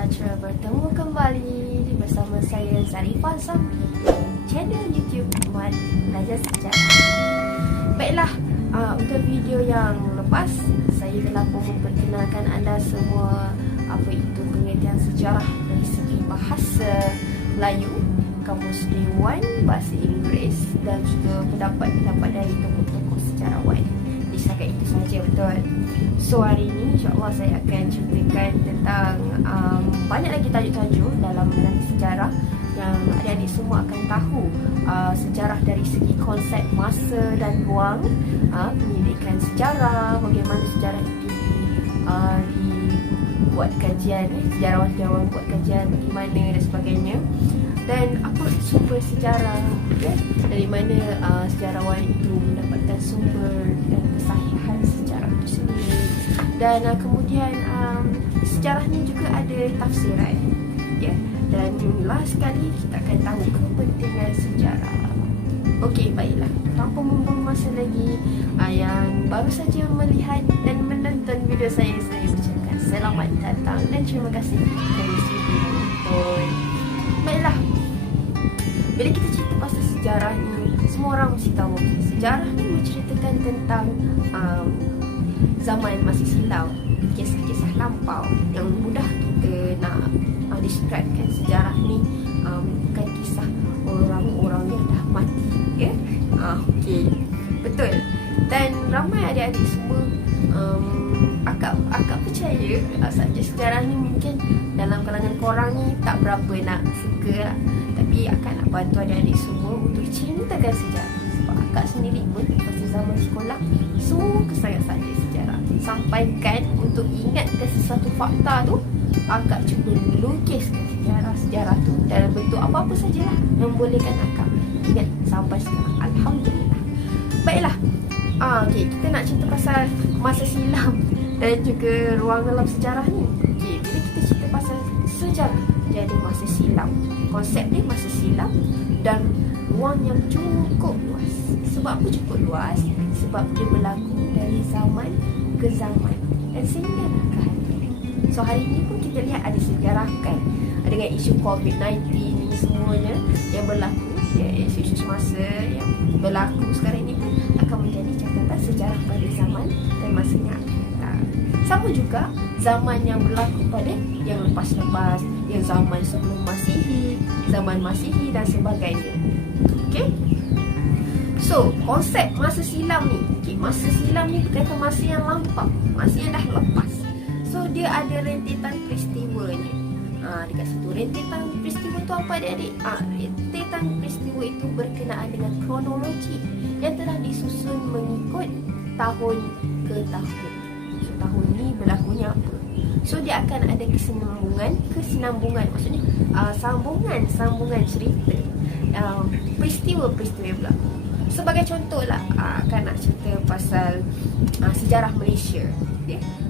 Sejahtera bertemu kembali bersama saya Zarifah Sambi, channel YouTube Mat Belajar Sejarah. Baiklah, untuk video yang lepas saya telah pun memperkenalkan anda semua apa itu pengertian sejarah dari segi bahasa Melayu, kamus dewan, bahasa Inggeris dan juga pendapat-pendapat dari tokoh-tokoh sejarawan. Setakat itu saja, betul. So hari ini insyaAllah saya akan ceritakan tentang banyak lagi tajuk-tajuk dalam menerangi sejarah yang adik-adik semua akan tahu sejarah dari segi konsep masa dan ruang, pendidikan sejarah, bagaimana sejarah itu dibuat kajian, sejarawan-sejarawan buat kajian bagaimana dan sebagainya, dan apa sumber sejarah, dari mana sejarawan itu mendapatkan sumber dan kesahihan sejarah itu sendiri, dan kemudian sejarah ni juga ada tafsiran, dan last sekali kita akan tahu kepentingan sejarah. Okey, baiklah, tanpa membuang masa lagi, yang baru saja melihat dan menonton video saya ucapkan selamat datang dan terima kasih kerana sudi menonton. Baiklah, bila kita cerita pasal sejarah ni, semua orang mesti tahu sejarah ni menceritakan tentang zaman masa silam, kisah-kisah lampau. Yang mudah kita nak describekan sejarah ni bukan kisah orang-orang yang dah mati, okey, betul. Dan ramai adik-adik semua akak percaya saja sejarah ni mungkin dalam kalangan korang ni tak berapa nak suka lah. Tapi akak nak bantu adik-adik semua untuk cintakan sejarah. Sebab akak sendiri pun masa zaman sekolah suka sangat-sangat sejarah. Sampaikan untuk ingatkan sesuatu fakta tu, akak cuba lukiskan sejarah tu dalam bentuk apa-apa sajalah yang bolehkan akak ingat sampai sekarang. Alhamdulillah. Baiklah, okay, kita nak cerita pasal masa silam dan juga ruang dalam sejarah ni. Okay, bila kita cerita pasal sejarah, dia ada masa silam. Konsep dia masa silam dan ruang yang cukup luas. Sebab apa cukup luas? Sebab dia berlaku dari zaman ke zaman dan sehingga ke hari ini. So hari ini pun kita lihat ada sejarah kan, dengan isu COVID-19 ni semuanya yang berlaku, isu-isu semasa yang berlaku sekarang ini pun akan menjadi catatan sejarah pada zaman dan masa yang akan datang. Sama juga zaman yang berlaku pada yang lepas-lepas, yang zaman sebelum Masihi, zaman Masihi dan sebagainya. Okey? So, konsep masa silam ni, masa silam ni berkaitan masa yang lampau, masa yang dah lepas. So, dia ada rentetan peristiwanya. Dekat situ, rentetan peristiwa tu apa adik-adik? Rentetan peristiwa itu berkenaan dengan kronologi yang telah disusun mengikut tahun ke tahun. So, tahun ni berlakunya apa? So, dia akan ada kesinambungan, maksudnya sambungan cerita, peristiwa-peristiwa yang berlaku. Sebagai contoh lah, akan nak cerita pasal sejarah Malaysia.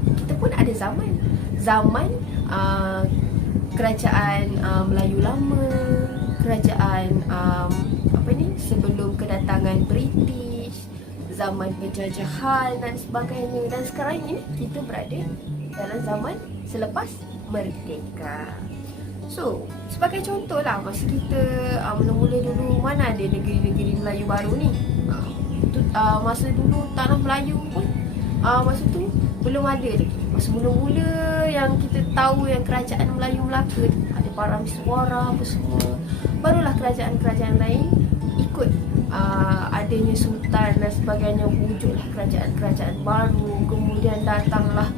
Kita pun ada zaman kerajaan Melayu lama, kerajaan sebelum kedatangan British, zaman penjajahan dan sebagainya. Dan sekarang ini kita berada dalam zaman selepas merdeka. So, sebagai contoh lah, masa kita mula-mula dulu, mana ada negeri-negeri Melayu baru ni. Masa dulu tanah Melayu pun masa tu belum ada lagi. Masa mula-mula yang kita tahu yang kerajaan Melayu Melaka, ada Parameswara apa semua, barulah kerajaan-kerajaan lain ikut adanya sultan dan sebagainya, wujudlah kerajaan-kerajaan baru. Kemudian datanglah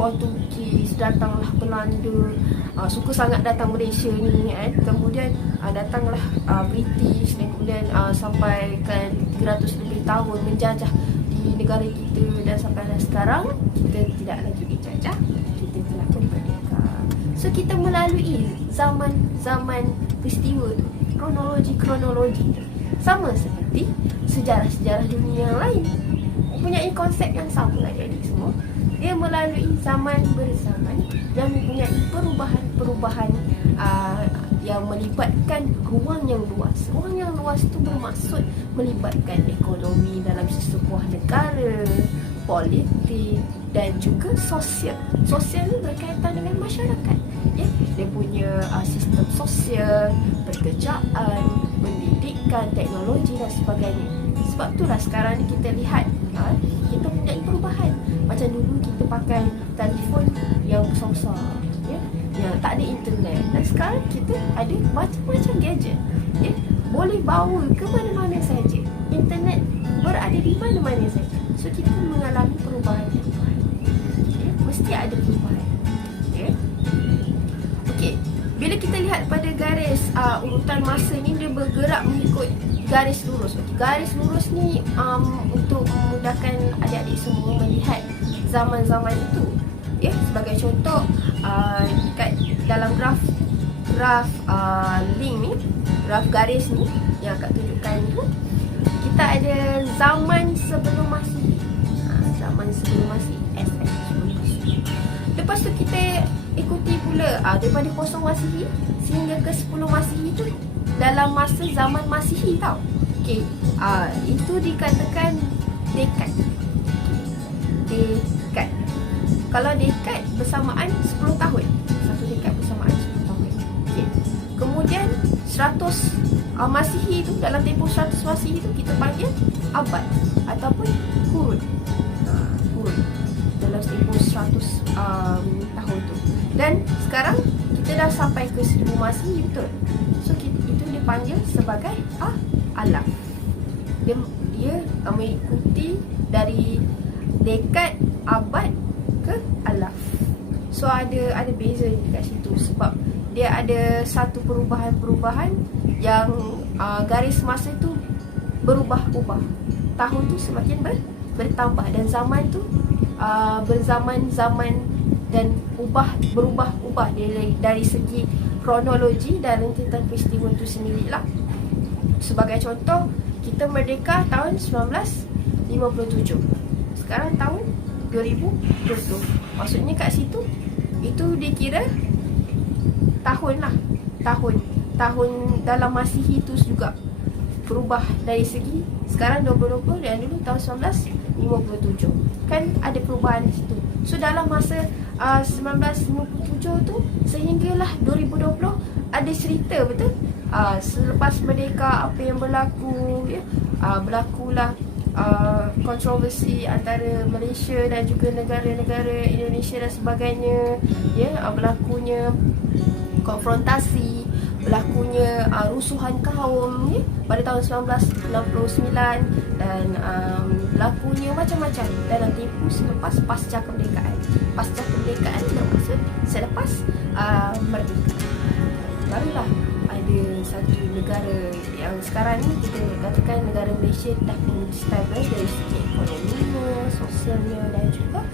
Portugis, datanglah Belanda, suka sangat datang Malaysia ni kan. Kemudian datanglah British, dan kemudian sampai ke 300 lebih tahun menjajah di negara kita, dan sampai sekarang kita tidak lagi dijajah, kita telah merdeka. So kita melalui zaman-zaman peristiwa tu, kronologi sama seperti sejarah-sejarah dunia yang lain, mempunyai konsep yang sama adik-adik semua. Dia melalui zaman berzaman dan mempunyai perubahan-perubahan yang melibatkan ruang yang luas. Ruang yang luas itu bermaksud melibatkan ekonomi dalam sesebuah negara, politik dan juga sosial. Sosial ini berkaitan dengan masyarakat. dia punya sistem sosial, pekerjaan, pendidikan, teknologi dan sebagainya. Sebab itulah sekarang ni kita lihat kita punya perubahan. Macam dulu kita pakai telefon yang besar-besar, ya, yang tak ada internet. Dan sekarang kita ada macam-macam gadget, ya, boleh bawa ke mana-mana saja. Internet berada di mana-mana saja. So kita mengalami perubahan, ya, mesti ada perubahan, ya. Okey, bila kita lihat pada garis urutan masa ni, dia bergerak mengikut garis lurus. Okay, garis lurus ni untuk memudahkan adik-adik semua melihat zaman-zaman itu, ya. Sebagai contoh, kat dalam graf link ni, graf garis ni yang akak tunjukkan tu, kita ada zaman sebelum Masihi. Zaman sebelum Masihi, SF sebelum Masihi. Lepas tu kita ikuti pula daripada 0 Masihi sehingga ke 10 Masihi tu dalam masa zaman Masihi tau. Okey, itu dikatakan dekad. Dekad. Kalau dekad bersamaan 10 tahun. Satu dekad bersamaan 10 tahun. Okey. Kemudian 100 Masihi tu, dalam tempoh 100 Masihi tu kita panggil abad ataupun kurun. Kurun. Dalam tempoh 100 tahun tu. Dan sekarang kita dah sampai ke 1000 Masihi, betul? So itu dipanggil sebagai alaf. Dia mengikuti dari dekad, abad ke alaf. So ada beza dekat situ sebab dia ada satu perubahan-perubahan yang garis masa tu berubah-ubah. Tahun tu semakin bertambah dan zaman tu berzaman-zaman dan berubah-ubah dari segi kronologi dan rentetan peristiwa itu sendirilah. Sebagai contoh, kita merdeka tahun 1957. Sekarang tahun 2020. Maksudnya kat situ itu dikira tahun lah. Tahun dalam Masihi itu juga berubah dari segi sekarang 2020 dan dulu tahun 1957. Kan ada perubahan di situ. So dalam masa 1957 tu sehinggalah 2020 ada cerita, betul? Selepas merdeka apa yang berlaku, ya? Berlakulah kontroversi antara Malaysia dan juga negara-negara Indonesia dan sebagainya, ya. Berlakunya konfrontasi, berlakunya rusuhan kaum, ya, pada tahun 1969 dan berlakunya macam-macam dalam tempoh selepas pasca kemerdekaan. Pasca kemerdekaan dan masa selepas merdeka. Barulah ada satu negara yang sekarang ni kita katakan negara Malaysia dah stabil dari segi ekonominya, sosialnya dan juga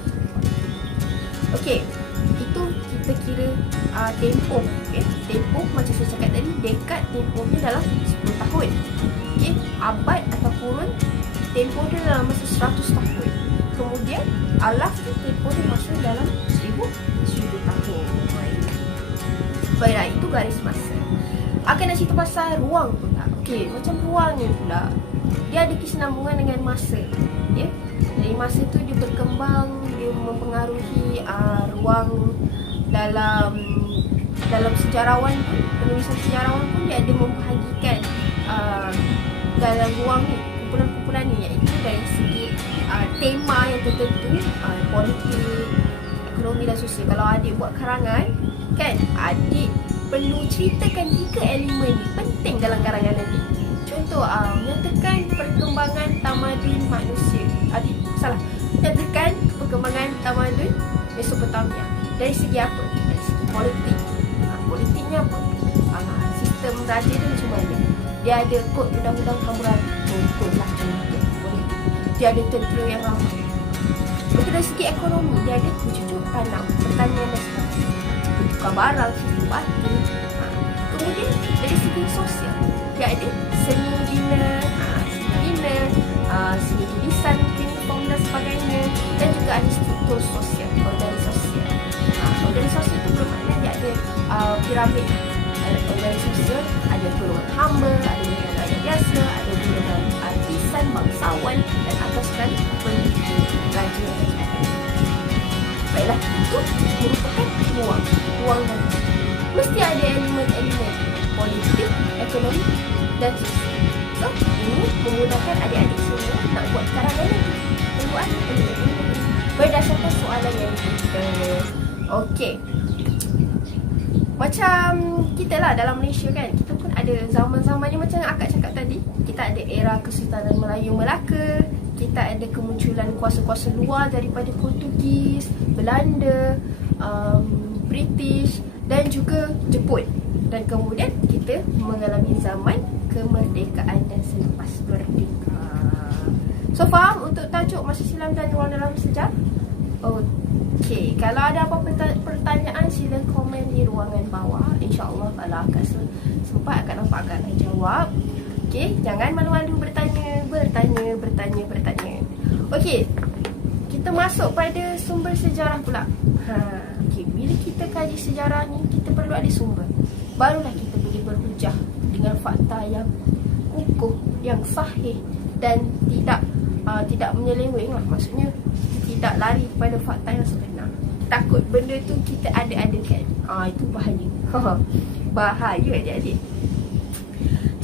okey, itu kita kira tempoh, okay? Tempoh macam saya cakap tadi, dekad tempohnya dalam 10 tahun. Okey, abad atau kurun tempoh dia dalam masa 100 tahun. Kemudian alaf tu tempoh dia masa dalam 1000 tahun. Baiklah, itu garis masa. Akan nak cerita pasal ruang pula. Okey, macam ruang ni pula, dia ada kesinambungan dengan masa, ya. Jadi masa tu dia berkembang, dia mempengaruhi ruang dalam sejarawan pun, penulisan sejarawan pun dia ada membahagikan dalam ruang ni, kumpulan-kumpulan ni, iaitu dari segi tema yang tertentu, politik, ekonomi dan sosial. Kalau adik buat karangan, kan, adik perlu ceritakan 3 elemen ni penting dalam karangan adik. Contoh, menyatakan perkembangan tamadun manusia. Adik salah. Menyatakan perkembangan tamadun Mesopotamia. Dari segi apa? Dari segi politik. Politiknya apa? Sistem raja dia macam mana? Dia ada kod undang-undang Hammurabi. Contohlah contoh politik. Dia ada tentera yang ramai. Betul, dari segi ekonomi, dia ada bercucuk tanam, pertanian dan sebagainya. Bertukar barang, sistem batu. Kemudian dari segi sosial, dia ada seni bina, seni tulisan, uniform dan sebagainya. Dan juga ada struktur sosial, organisasi. Organisasi itu bermakna dia ada piramid. Organisasi sosial, ada golongan hamba, ada golongan rakyat biasa, ada golongan artisan, bangsawan dan atas sekali pendidik, raja dan sebagainya. Baiklah, itu merupakan ruang dan mesti ada elemen-elemen politik, ekonomi dan sosial. So, ini menggunakan adik-adik semua nak buat karangan lagi. Tengok berdasarkan soalan yang kita. Okey. Macam kita lah dalam Malaysia kan, kita pun ada zaman-zamannya macam akak cakap tadi. Kita ada era Kesultanan Melayu Melaka, kita ada kemunculan kuasa-kuasa luar daripada Portugis, Belanda, British dan juga Jepun. Dan kemudian kita mengalami zaman kemerdekaan dan selepas merdeka. So, faham untuk tajuk masa silam dan ruang dalam sejarah? Okey, kalau ada apa-apa pertanyaan sila komen di ruangan bawah. InsyaAllah kalau akak sempat akak nampak akak akan jawab. Okey, jangan malu-malu bertanya. Okey, kita masuk pada sumber sejarah pula. Okey, bila kita kaji sejarah ni, kita perlu ada sumber. Barulah kita boleh berhujah dengan fakta yang kukuh, yang sahih dan tidak menyeleweng lah. Maksudnya tidak lari pada fakta yang sebenar. Takut benda tu kita ada-adakan. Itu bahaya. Bahaya adik-adik.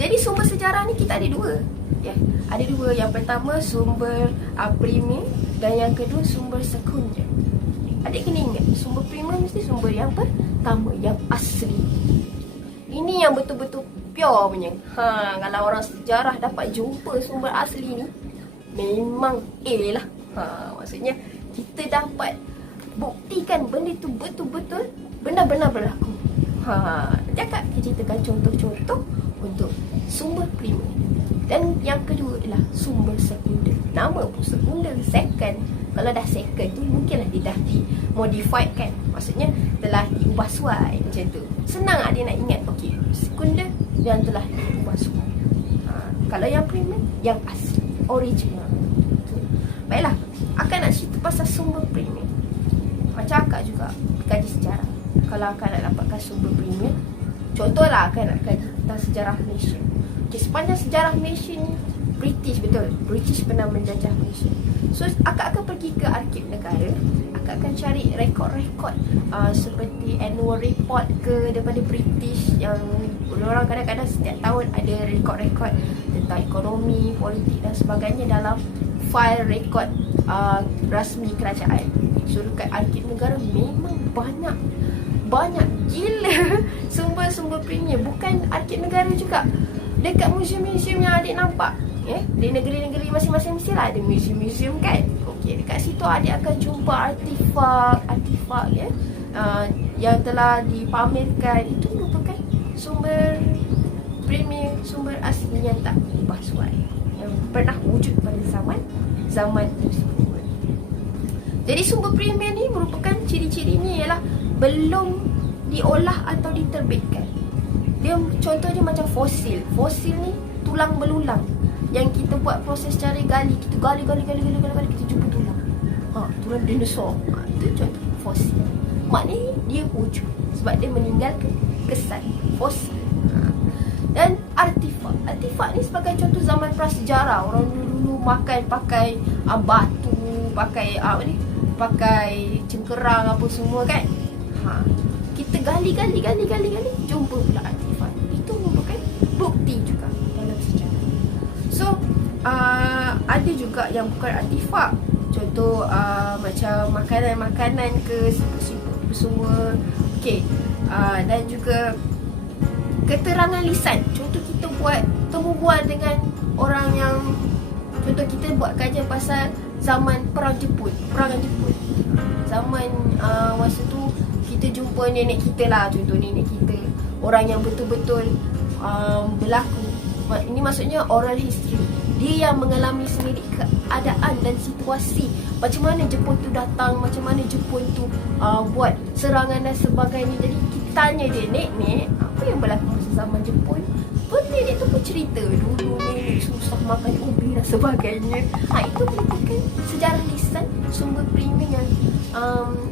Jadi sumber sejarah ni kita ada dua. Ya, ada dua. Yang pertama sumber primer dan yang kedua sumber sekunder. Adik kena ingat, sumber primer mesti sumber yang pertama, yang asli. Ini yang betul-betul pure punya. Kalau orang sejarah dapat jumpa sumber asli ni, memang A lah. Maksudnya kita dapat buktikan benda tu betul-betul benar-benar berlaku. Cakap kita ceritakan contoh-contoh untuk sumber primer. Dan yang kedua ialah sumber sekunder. Nama pun sekunder, second. Kalau dah second tu mungkinlah dia dah dimodified kan. Maksudnya telah diubah suai macam tu. Senang dia nak ingat. Okey, sekunder yang telah diubah suai. Kalau yang primer, yang asli, original. Baiklah, akak nak cerita pasal sumber primer. Macam akak juga kaji sejarah. Kalau akak nak dapatkan sumber primer, contohlah akak nak kaji tentang sejarah Malaysia. Okay, sepanjang sejarah Malaysia ni British, betul, British pernah menjajah Malaysia. So akak akan pergi ke arsip negara. Akak akan cari rekod-rekod seperti annual report ke daripada British, yang orang kadang-kadang setiap tahun ada rekod-rekod tentang ekonomi, politik dan sebagainya dalam file rekod rasmi kerajaan. So dekat arsip negara memang banyak gila sumber-sumber primer. Bukan arsip negara juga, dekat museum-museum yang adik nampak, di negeri-negeri masing-masing mestilah ada museum-museum kan. Okey, dekat situ adik akan jumpa artifak yang telah dipamerkan. Itu merupakan sumber primer, sumber asli yang tak diubah suai, yang pernah wujud pada zaman tersebut. Jadi sumber primer ni merupakan ciri-cirinya ialah belum diolah atau diterbitkan. Dia contohnya macam fosil. Fosil ni tulang belulang yang kita buat proses cari gali. Kita gali, kita jumpa tulang. Tulang dinosaur. Itu contoh fosil. Maknanya dia wujud sebab dia meninggalkan kesan fosil. Dan artifak. Artifak ni sebagai contoh zaman prasejarah. Orang dulu makan pakai batu, pakai cengkerang apa semua kan. Kita gali, jumpa pula artifak. Itu merupakan bukti juga dalam sejarah. So, ada juga yang bukan artifak. Contoh macam makanan-makanan ke, siput-siput semua. Okey. Dan juga keterangan lisan. Contoh kita buat temu bual dengan orang yang, contoh kita buat kajian pasal zaman perangan Jepun. Zaman masa tu kita jumpa nenek kita lah, contoh nenek kita, orang yang betul-betul berlaku. Ini maksudnya oral history. Dia yang mengalami sendiri keadaan dan situasi, macam mana Jepun tu datang, macam mana Jepun tu buat serangan dan sebagainya. Jadi kita tanya dia, nek, apa yang berlaku masa zaman Jepun? Nenek tu pun cerita dulu nenek susah makan ubi dan sebagainya. Itu merupakan sejarah lisan, sumber primer yang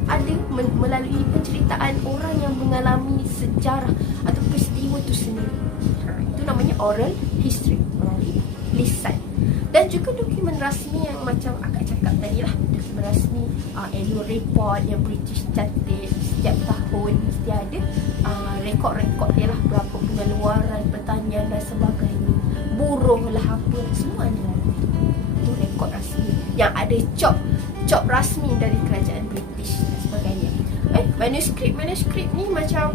ada melalui penceritaan orang yang mengalami sejarah atau peristiwa itu sendiri. Itu namanya oral history, melalui lisan. Dan juga dokumen rasmi yang macam akak cakap tadi lah, dokumen rasmi, annual report yang British catat setiap tahun mesti ada rekod dia lah, berapa pengeluaran pertanian dan sebagainya, buruh lah apa, semua ada dalam itu rekod rasmi yang ada cop rasmi dari kerajaan British dan sebagainya. Manuskrip ni macam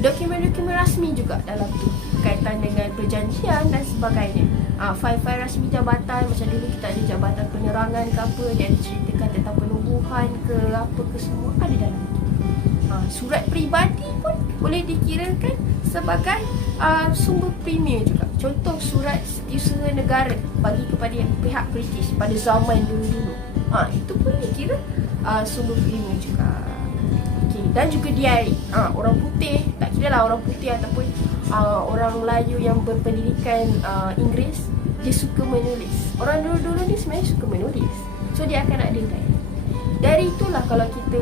dokumen-dokumen rasmi juga dalam tu, berkaitan dengan perjanjian dan sebagainya. Fail-fail rasmi jabatan, macam dulu kita ada jabatan penerangan ke apa, dia ada ceritakan tentang penubuhan ke apa ke, semua ada dalam tu. Surat peribadi pun boleh dikirakan sebagai sumber premier juga. Contoh surat setiausaha negara bagi kepada pihak British pada zaman dulu-dulu, itu pun dikira sumber premier juga. Dan juga diari. Orang putih, tak kira lah orang putih ataupun orang Melayu yang berpendidikan Inggeris, dia suka menulis. Orang dulu-dulu ni sebenarnya suka menulis, so dia akan ada diary. Dari itulah kalau kita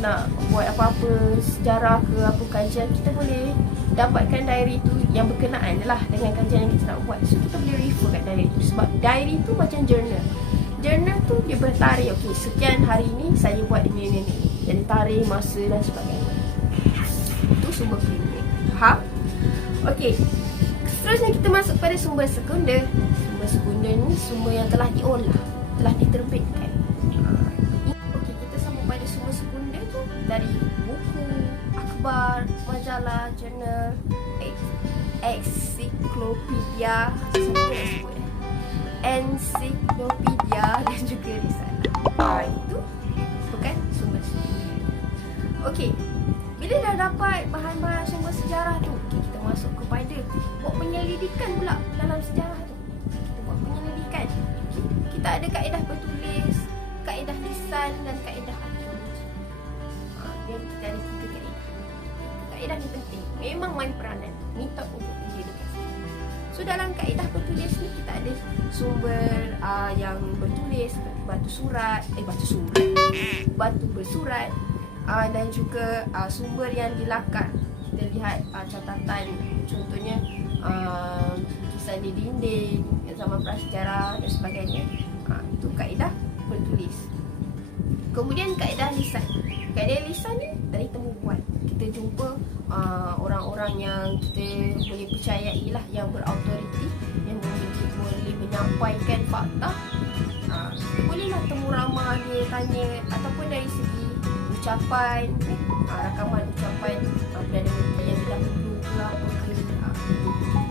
nak buat apa-apa sejarah ke apa kajian, kita boleh dapatkan diary tu yang berkenaan lah dengan kajian yang kita nak buat. So kita boleh refer kat diary tu, sebab diary tu macam journal. Journal tu dia bertarikh, okey sekian hari ni saya buat ini. Jadi tarikh, masa dan sebagainya. Itu sumber primer. Faham? Okey. Seterusnya kita masuk pada sumber sekunder. Sumber sekunder ni sumber yang telah diolah, telah diterbitkan. Okey, kita sambung pada sumber sekunder tu dari buku, akhbar, majalah, jurnal, ensiklopedia, ensiklopedia dan juga risalah. Itu bukan sumber sekunder. Okey, bila dah dapat bahan-bahan sumber sejarah tu, kita masuk kepada buat penyelidikan pula dalam sejarah tu. Kita buat penyelidikan. Kita ada kaedah bertulis, kaedah lisan dan kaedah arkeologi. Dia kita ada 3 kaedah. Kaedah ni penting. Memang main peranan metod untuk penyelidikan. So dalam kaedah bertulis ni kita ada sumber yang bertulis seperti batu bersurat, dan juga sumber yang dilakar. Kita lihat catatan, contohnya lukisan di dinding zaman prasejarah dan sebagainya. Itu kaedah bertulis. Kemudian kaedah lisan. Kaedah lisan ni dari temu bual. Kita jumpa orang-orang yang kita boleh percayai lah, yang berautoriti, yang boleh menyampaikan fakta. Kita bolehlah temu ramah dia, tanya, ataupun dari segi ucapan, rakaman ucapan Perdana Menteri yang didahulu ke apa ke,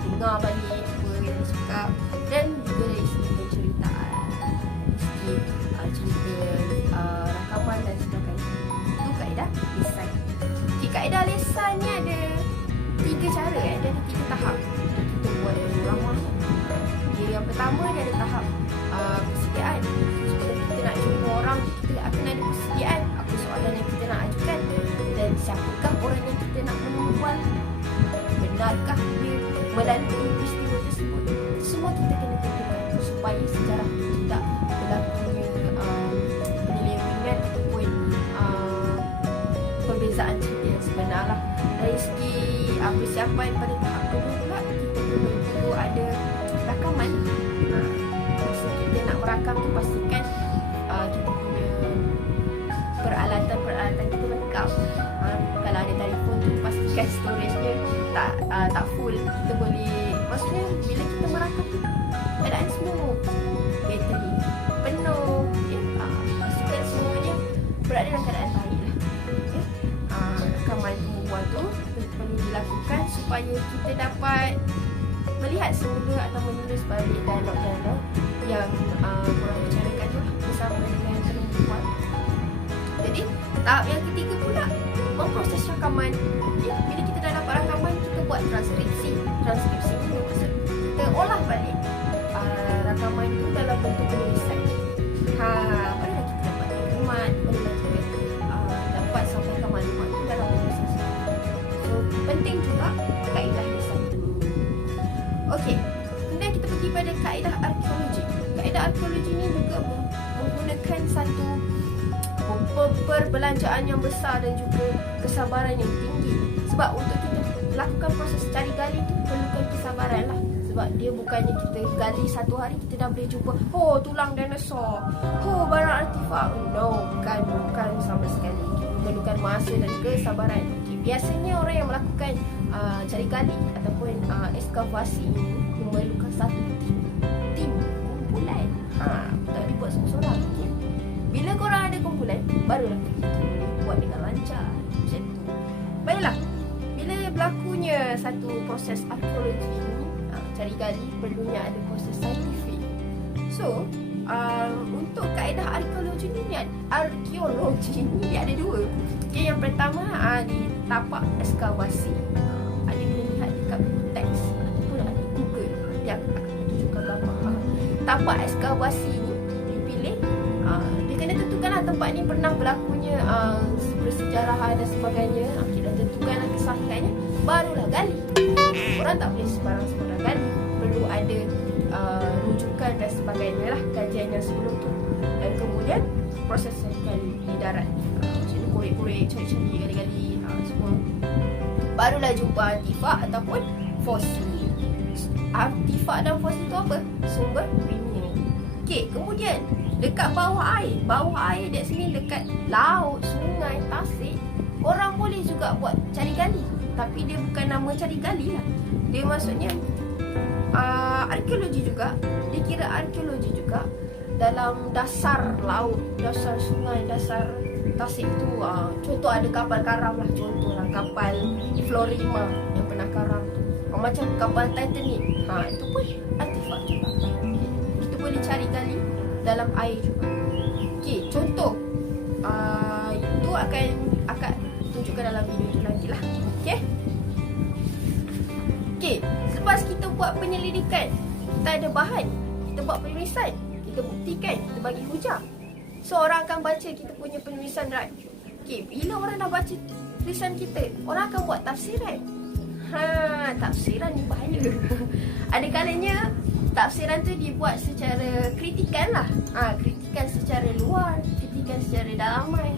dengar balik apa yang dia cakap, dan juga dari segi penceritaan, segi cerita, rakaman dan sebagainya. Itu kaedah lisan. Kaedah lisan ni ada 3 cara, ada 3 tahap untuk kita buat ramah. Yang pertama, dia ada tahap persediaan. Sebelum kita nak jumpa orang, kita akan ada persediaan apa soalan yang kita nak ajukan, dan siapakah orang yang kita nak mengumpul, benarkah dia melalui peristiwa tersebut. Semua kita kena tentukan supaya sejarah tidak berlakunya penyelewengan ataupun perbezaan cerita yang sebenar lah. Dari segi persiapan pada tahap kedua pula, kita perlu ada rakaman. Masa kita nak merakam tu, pastikan kita punya peralatan kita lengkap. Kalau ada telefon tu, pastikan storage-nya tak full. Kita boleh, maksudnya bila kita merakam tu keadaan smooth, bateri penuh, pastikan semuanya berada dalam keadaan baik lah. Rakaman pembubuhan tu perlu dilakukan supaya kita dapat melihat semula atau menulis balik dialog-dialog yang korang bicarakan tu bersama dengan perempuan. Jadi tahap yang ketiga pula, memproses rakaman. Bila kita dah dapat rakaman, kita buat transkripsi. Transkripsi ni maksud kita olah balik rakaman tu dalam bentuk penulisan. Barulah kita dapat maklumat, barulah kita dapat sampaikan maklumat tu dalam penulisan. So penting juga kaedah lisan tu. Okey, kemudian kita pergi pada kaedah arkeologi. Kaedah arkeologi ni juga menggunakan satu perbelanjaan yang besar dan juga kesabaran yang tinggi. Sebab untuk kita lakukan proses cari gali tu perlukan kesabaran lah. Sebab dia bukannya kita gali satu hari kita dah boleh jumpa tulang dinosaur, barang artifak. No, bukan sama sekali. memerlukan masa dan kesabaran. Okay, biasanya orang yang melakukan cari gali ataupun ekskavasi ini memerlukan satu tim kumpulan. Tak dibuat seorang-seorang. Okay. Bila korang ada kumpulan, barulah kita boleh buat dengan lancar. Macam tu. Baiklah, bila berlakunya satu proses arkeologi ini, cari gali perlunya ada proses saintifik. So, untuk kaedah arkeologi ni dia ada dua. Okay, yang pertama di tapak ekskavasi. Ada boleh lihat dekat teks ataupun ada Google yang akan tunjukkan gambar. Tapak ekskavasi ni dipilih, dia kena tentukanlah tempat ni pernah berlakunya bersejarahan dan sebagainya. Okay, dan tentukanlah kesahihannya, barulah gali. Orang tak boleh sebarang-sebarang gali. Perlu ada rujukan dan sebagainya lah, kajian yang sebelum tu. Dan kemudian proses gali di darat, macam tu korek-korek, cari-cari, gali-gali, semua. Barulah jumpa artifak ataupun fosil. Artifak dan fosil tu apa? Sumber premier. Okay, kemudian dekat bawah air that's mean dekat laut, sungai, tasik, orang boleh juga buat cari gali. Tapi dia bukan nama cari gali lah. Dia maksudnya arkeologi juga. Dia kira arkeologi juga dalam dasar laut, dasar sungai, dasar tasik tu. Contoh ada kapal karam lah. Contohlah kapal Florima yang pernah karam tu. Macam kapal Titanic. Itu pun artifak juga. Kita boleh cari gali dalam air juga. Okay, contoh itu akan tunjukkan dalam video tu nantilah. Okay. Okay, selepas kita buat penyelidikan, kita ada bahan, kita buat penulisan, kita buktikan, kita bagi hujah. So orang akan baca kita punya penulisan, right? Okay, bila orang dah baca tulisan kita, orang akan buat tafsiran. Tafsiran ni bahaya. Ada kalanya tafsiran tu dibuat secara kritikan lah. Kritikan secara luar, kritikan secara dalaman.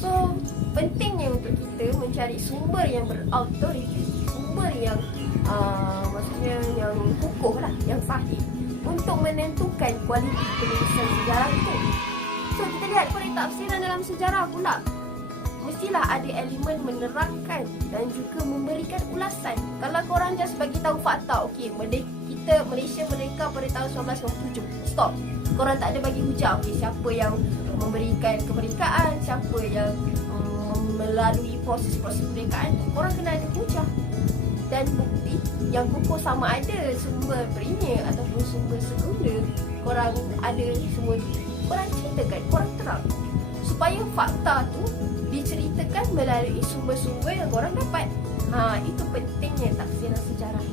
So pentingnya untuk kita mencari sumber yang berautoriti, sumber yang maksudnya yang kukuh lah, yang sahih, untuk menentukan kualiti penulisan sejarah itu. So kita lihat pada tafsiran dalam sejarah pula, mestilah ada elemen menerangkan dan juga memberikan ulasan. Kalau korang just bagi tahu fakta, okey, kita Malaysia merdeka pada tahun 1957, stop. Korang tak ada bagi hujah, okey, siapa yang memberikan kemerdekaan, siapa yang melalui proses-proses kemerdekaan. Korang kena ada hujah dan bukti yang kukuh, sama ada sumber premier ataupun sumber sekunder. Korang ada semua tu, korang ceritakan, korang terang, supaya fakta tu diceritakan melalui sumber-sumber yang korang dapat. Itu pentingnya tafsiran sejarah.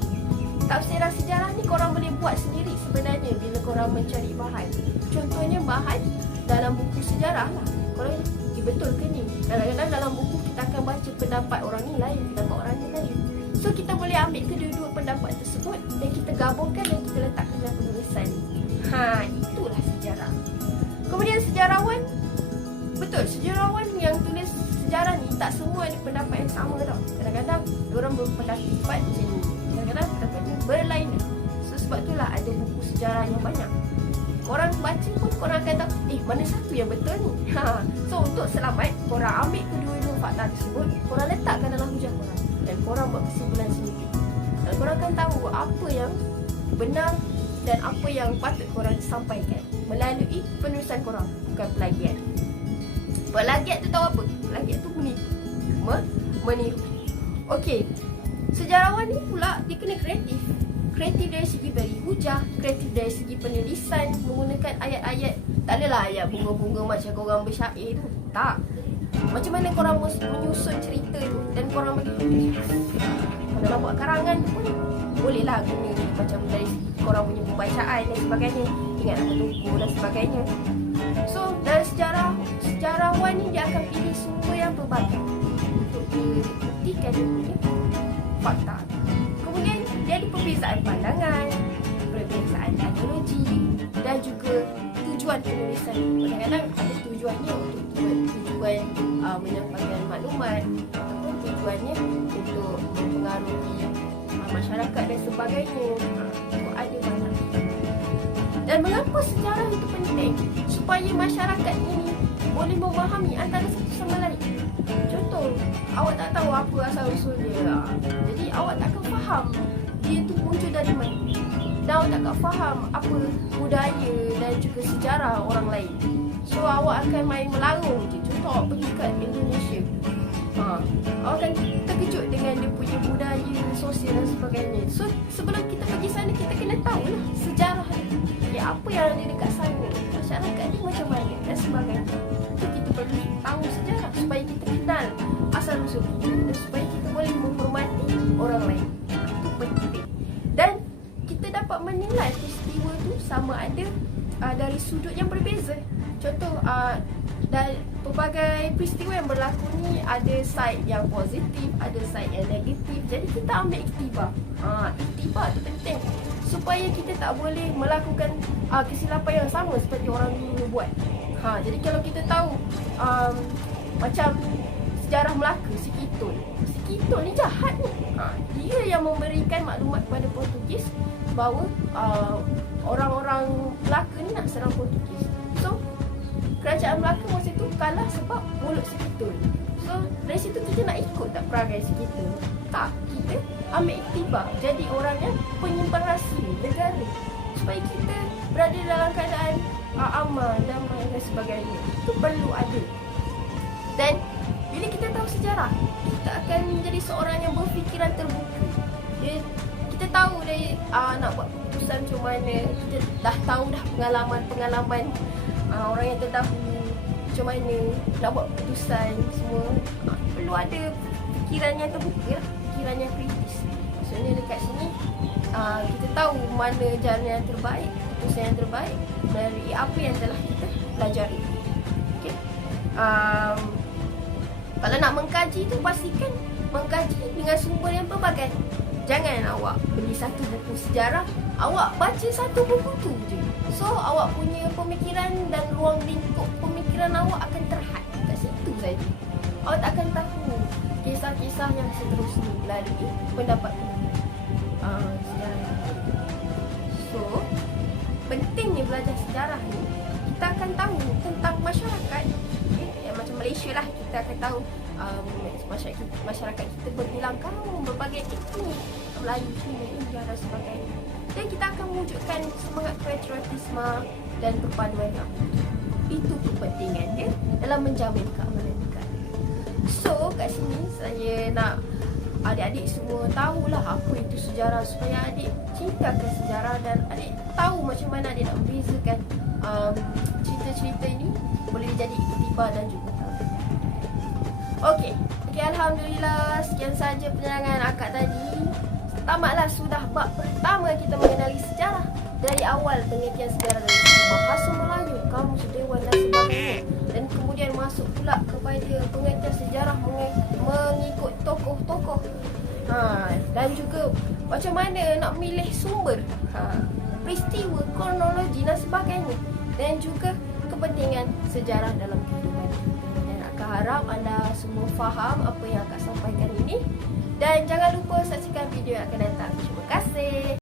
Tafsiran sejarah ni korang boleh buat sendiri sebenarnya bila korang mencari bahan. Contohnya bahan dalam buku sejarah lah. Korang, betul ke ni? Kadang-kadang dalam buku kita akan baca pendapat orang ni lain, pendapat orang ni lain. So kita boleh ambil kedua-dua pendapat tersebut dan kita gabungkan dan kita letakkan dalam penulisan. Itulah sejarah. Kemudian sejarawan, betul, sejarawan yang tulis sejarah ni tak semua ada pendapat yang sama tau. Kadang-kadang diorang berpendapat macam ni, kadang-kadang pendapatnya berlainan. So sebab itulah ada buku sejarah yang banyak. Korang baca pun korang akan tahu mana satu yang betul ni. So untuk selamat, korang ambil kedua-dua fakta tersebut, korang letakkan dalam hujah korang dan korang buat kesimpulan sendiri. Dan korang akan tahu apa yang benar dan apa yang patut korang sampaikan melalui penulisan korang, bukan plagiat. Plagiat tu tahu apa? Plagiat tu menipu. Menipu. Okey, sejarawan ni pula dia kena kreatif. Kreatif dari segi beri hujah, kreatif dari segi penulisan, menggunakan ayat-ayat. Tak adalah ayat bunga-bunga macam korang bersyair tu. Tak. Macam mana korang menyusun cerita tu dan korang bagi hujah. Kalau nak buat karangan pun bolehlah guna macam dari korang punya pembacaan dan sebagainya, ingat nama tokoh dan sebagainya. So dalam sejarawan ni dia akan pilih sumber yang berbagai untuk dibuktikan dia punya fakta. Kemudian dia ada perbezaan pandangan, perbezaan ideologi dan juga tujuan penulisan. Kadang-kadang ada tujuannya untuk tujuan menyampaikan maklumat ataupun tujuannya untuk mempengaruhi masyarakat dan sebagainya. Ada banyak. Dan mengapa sejarah itu penting? Supaya masyarakat ini boleh memahami antara satu sama lain. awak tak tahu apa asal usul dia. Jadi awak takkan faham dia tu muncul dari mana. Dan awak takkan faham apa budaya dan juga sejarah orang lain. So awak akan main melarung je. Contoh awak pergi kat Indonesia, awak akan terkejut dengan dia punya budaya, sosial dan sebagainya. So sebelum kita pergi sana, kita kena tahu lah sejarah dia. Apa yang ada dekat sana, masyarakat ni macam mana dan sebagainya. So kita perlu tahu sejarah supaya kita kenal asal usul kita dan supaya kita boleh menghormati orang lain. Itu penting. Dan kita dapat menilai peristiwa tu sama ada dari sudut yang berbeza. Contoh, dari pelbagai peristiwa yang berlaku ni ada side yang positif, ada side yang negatif. Jadi kita ambil iktibar. Iktibar tu penting supaya kita tak boleh melakukan kesilapan yang sama seperti orang dulu buat. Jadi kalau kita tahu macam sejarah Melaka, si Kitun ni jahat ni. Dia yang memberikan maklumat kepada Portugis bahawa orang-orang Melaka ni nak serang Portugis. So kerajaan Melaka masa tu kalah sebab mulut si Kitun. So dari situ kita nak ikut tak perangai si Kitun? Tak, kita ambil iktibar jadi orang yang penyimpan rahsia negara supaya kita berada dalam keadaan aman, damai dan sebagainya. Itu perlu ada. Dan bila kita tahu sejarah, kita akan menjadi seorang yang berfikiran terbuka. Kita tahu dari nak buat keputusan macam mana. Kita dah tahu dah pengalaman orang yang terdahulu macam mana nak buat keputusan semua. Perlu ada fikiran yang terbuka, fikiran yang kritis. Maksudnya dekat sini kita tahu mana jalan yang terbaik, keputusan yang terbaik dari apa yang telah kita pelajari. Okay? Kalau nak mengkaji tu, pastikan mengkaji dengan sumber yang pelbagai. Jangan awak beli satu buku sejarah, awak baca satu buku tu je. So awak punya pemikiran dan ruang lingkup pemikiran awak akan terhad kat situ saja. Awak tak akan tahu kisah-kisah yang seterusnya melalui pendapat sejarah. So pentingnya belajar sejarah ni, kita akan tahu tentang masyarakat. Macam Malaysia lah, kita akan tahu masyarakat kita berbilang kaum, berbagai etnik, Melayu, Cina, India dan sebagainya. Dan kita akan mewujudkan semangat patriotisme dan perpaduan. Itu kepentingan dia dalam menjamin keamanan negara. So kat sini saya nak adik-adik semua tahulah apa itu sejarah, supaya adik cintakan sejarah dan adik tahu macam mana adik nak membezakan cerita-cerita ini boleh jadi iktibar dan juga Okey, alhamdulillah, sekian saja penerangan akak tadi. Tamatlah sudah bab pertama kita mengenali sejarah. Dari awal pengertian sejarah dari bahasa Melayu, kamus, dewan dan sebagainya. Dan kemudian masuk pula kepada pengertian sejarah mengikut tokoh-tokoh. Dan juga macam mana nak milih sumber, peristiwa, kronologi dan sebagainya. Dan juga kepentingan sejarah dalam kehidupan. Akak harap anda semua faham apa yang akak sampaikan ini. Dan jangan lupa saksikan video yang akan datang. Terima kasih.